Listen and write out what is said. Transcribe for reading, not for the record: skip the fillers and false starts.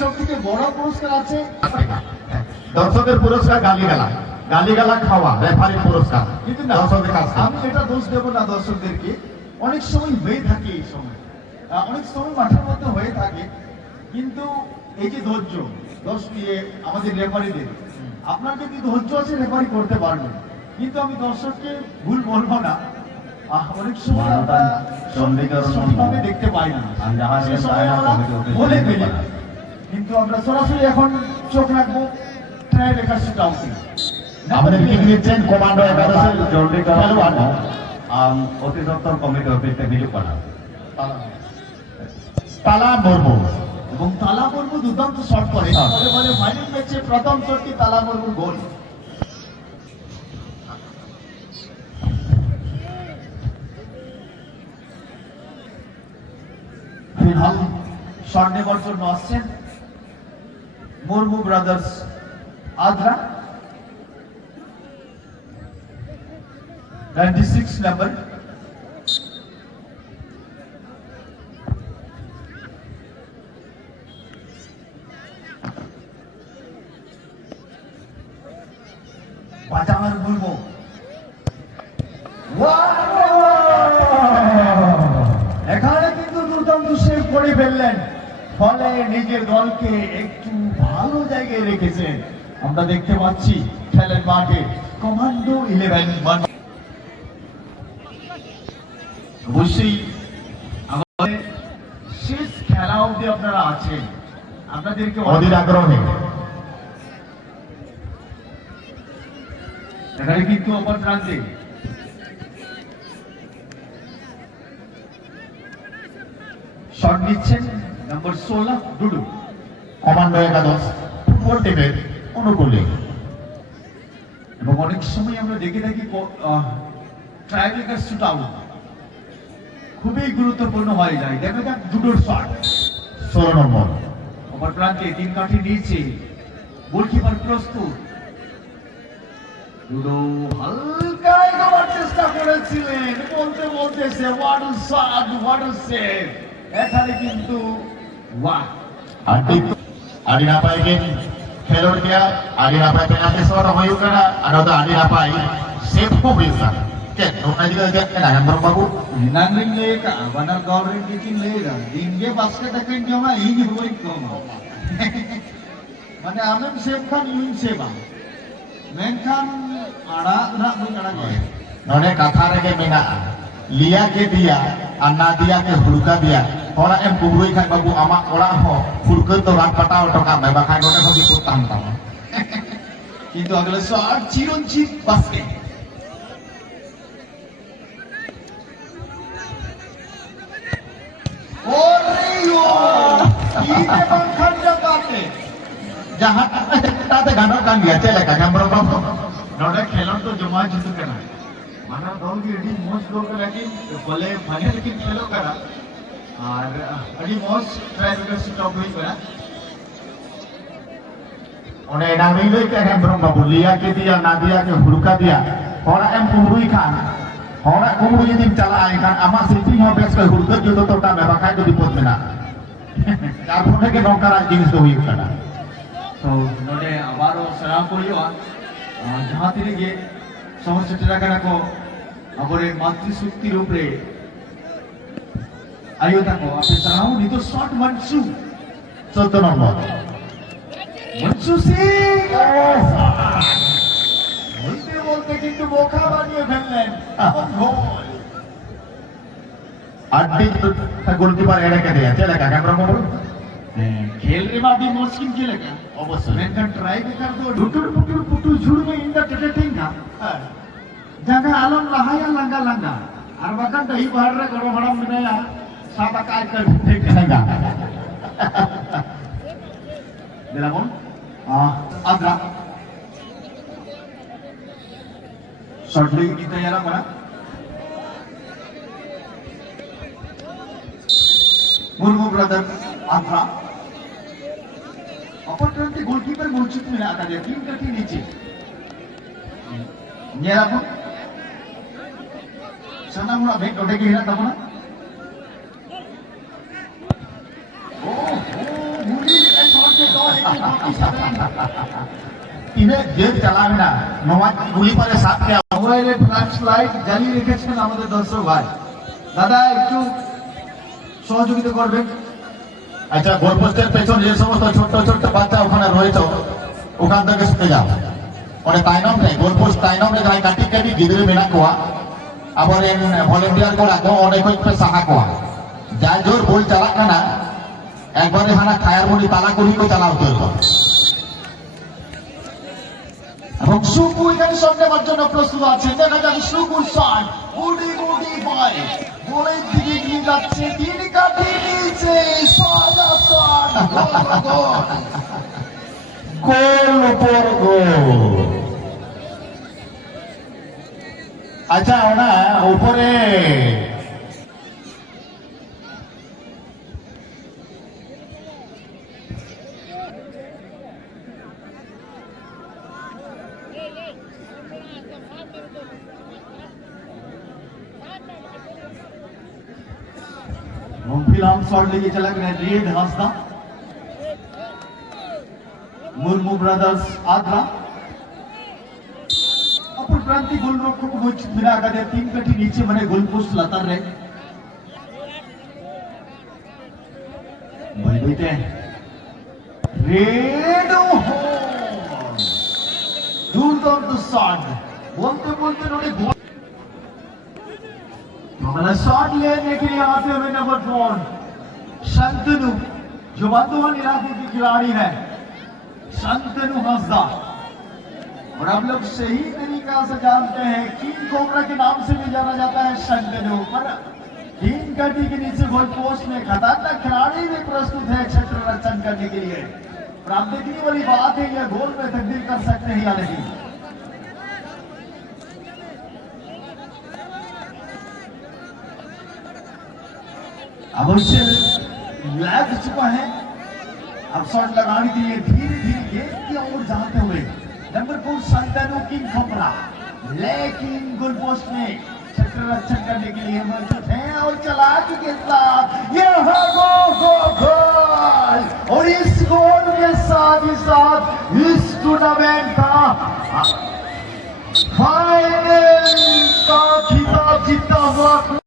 সবথেকে বড় পুরস্কার আছে দর্শকের পুরস্কার গালিগালা খাওয়া, রেফারি পুরস্কার কিন্তু দর্শকদের কাছে। আমি এটা দোষ দেব না দর্শকদেরকে, অনেক সময় হয়ে থাকে, এই সময় অনেক সময় মাঠের মধ্যে হয়ে থাকে, কিন্তু এই যে ধৈর্য আমাদের রেফারিদের, আপনার যদি ধৈর্য আছে রেফারি করতে পারবেন, কিন্তু আমি দর্শককে ভুল বলবো না, অনেক সময় আমরা সঠিকভাবে দেখতে পাই না, সে সময় আমরা বলে ফেলি, কিন্তু আমরা সরাসরি এখন চোখ রাখবো ট্রাই রেখার শুট আউটে। আমাদের কিক নিচ্ছেন কমান্ডো একাদশের খেলোয়াড় অধিদপ্তর কমিটি অফিসে বিজু করা তালা মুর্মু। এবং তালা মুর্মু দুর্দান্ত শট করে, বলে ফাইনাল ম্যাচে প্রথম শটটি তালা মুর্মুর গোল। ফিলহাল শট নেবার জন্য আসছেন মুর্মু ব্রাদার্স আদ্রা, 96 number। বাজার মুর্মু এখানে কিন্তু দুর্দান্ত সেভ করে ফেললেন, ফলে নিজের দলকে একটু ভালো জায়গায় রেখেছেন। আমরা দেখতে পাচ্ছি খেলের মাঠে কমান্ডো 11। অবশ্যই আমাদের শেষ খেলা অবধি আপনারা আছেন, আপনাদেরকে অধীর আগ্রহে এখানে কিন্তু অপর প্রান্তে শট নিচ্ছেন নম্বর 16 ডুডু। কমান্ডো একাদশ ফুটবল টিমের অনুকূলে। এবং অনেক সময় আমরা দেখে থাকি ট্রাইব্রেকার শুট আউট খুবই গুরুত্বপূর্ণ হয়ে যায়। দেখা যাক ডুডুর শট, 16 নম্বর। অপর প্রান্তে 3 কাঠি নিচে, গোলকিপার প্রস্তুত। ডুডু হালকা এগোবার চেষ্টা করেছিলেন, বলতে say what a shot, what a save. এখানে কিন্তু বাহ, Adi napai kan helor dia, adi napai penalti seorang mayu kena, ada tu adi napai save pun bisa. Kan, nona juga kan dengan berbabu. nangring leka, banar gauring bikin lega, dinge basket akan jama ini burik koma. Mana alam save kan yun save, menkan ada nak berkata kau. Nona kata rege mena, liya ke dia, anak dia ke huluka dia. Orang yang kuburui kan babu amak orang ho, huluka tu rat patau toka, bahkan nona hobi putang tam. কিন্তু আগলে shot Chiranjit basket. Jahat, kita ada ganakan dia celak kan berbabu. नोड़ा खेलों तो जमा जितु करना माना दौड़ की अड़ी मोस्ट दौड़ कर लेकिन बोले फाइनल लेकिन खेलो करा और अड़ी मोस्ट ट्राई कर स्टॉप हुई करा उन्हें ना नहीं ले क्या kan berbabu liya ke dia, nadia ke huluka dia. Orang yang kuburui kan, orang kuburui jadi calai kan, amak sisi yang best ke huluka juto tu tak bahkan tu dipot mena. Karena ke nongkara jenis tu huyu kan. तो नोड़े आबारो सलाम करियो जहाँ तेरे ये समस्या तेरा करा को अबोरे मातृशक्ति रूप रे आयो तको आपने सलाम नहीं तो शॉट मंसू 17 nombor. मंसू सिंह बोलते बोलते किंतु बोखा बानिये फैललेन गोल Adi goalkeeper era ke dia celak kan berbabu. खेल रे बाबी मुश्किल खेलेगा अवश्य. मैं kan try के कर दो डुटुर पुटुर पुटुर झुड़ में इंदा टेटेटिंग का जगह आलम लहाया लंगा लंगा और bahkan दही बाहर रे गड़ो बड़ा मिनाया साता काय कर देखेगा दिलामोन आद्रा शॉट लेग की तैयारी करा मुर्मू ब्रदर आद्रा অপরপ্রান্তে গোলকিপার মঞ্চুত মেরে আটা দিয়ে 3 কাঠি নিচে নিয়ারাবো সানামুরা ভেট ওটাকে হেরা তখন ও মুনির এই শট ইনে যে চালাবে না নোয়া গুলি পারে সাথ কে মোবাইলে ফ্ল্যাশ লাইট জ্বালিয়ে রেখেছেন আমাদের দর্শক ভাই। দাদা একটু সহযোগিতা করবেন। আচ্ছা গোলপোস্টের পেছনে যে সমস্ত ছোট ছোট বাচ্চা ওখানে রয়েছে ওখান থেকে শুতে যাও অনেক তাইনম নেই গোলপোস্ট তাইনম রে যাই কাটি কাটি গিদরে মেনা কোয়া আবার এন ভলেন্টিয়ার কোলা কো অনেক কই সাহা কোয়া যা জোর বল চালাক না একবারে হানা খায়ার মুড়ি তালা করি কো চালাও তো এবং সুকু এখানে শট নেওয়ার জন্য প্রস্তুত আছে। দেখা যাক সুকুর শট গুডি গুডি বয় গোলের দিকে এগিয়ে যাচ্ছে। তিন কাঠি নিচে সাদা শট গোল উপর গোল আচ্ছা ওনা উপরে फिलहाल शॉट लेके चला गया रेड हंसदा मुर्मू ब्रदर्स आगरा अपर क्रांति गोलरक्षक को मिला कर तीन कटी नीचे बने गोल पोस्ट लतर रहे बलबीते रेड दूर दूर शॉट बोलते बोलते उन्होंने गोल हमारा शॉट लेने के लिए आते हुए नंबर 4 शंतनु जो बंधुआन इलाके की खिलाड़ी है शंतनु हंसदा। और हम लोग सही तरीका से जानते हैं किंग कोबरा के नाम से भी जाना जाता है शंतनु। पर तीन कटी के नीचे गोल पोस्ट में खतरनाक खिलाड़ी भी प्रस्तुत है क्षेत्र रक्षण करने के लिए। और आप देखने वाली बात है यह गोल में तब्दील कर सकते हैं या नहीं। अवश्य लग चुका है। अब शॉट लगाने के लिए धीरे धीरे गेंद की ओर जाते हुए नंबर 4 शंतनु किंग कोबरा लेकिन गोल पोस्ट में क्षेत्र रक्षण करने के लिए मौजूद है और चलाकी के साथ यह गोल और इस गोल के साथ ही साथ इस टूर्नामेंट का फाइनल का खिताब जीता हुआ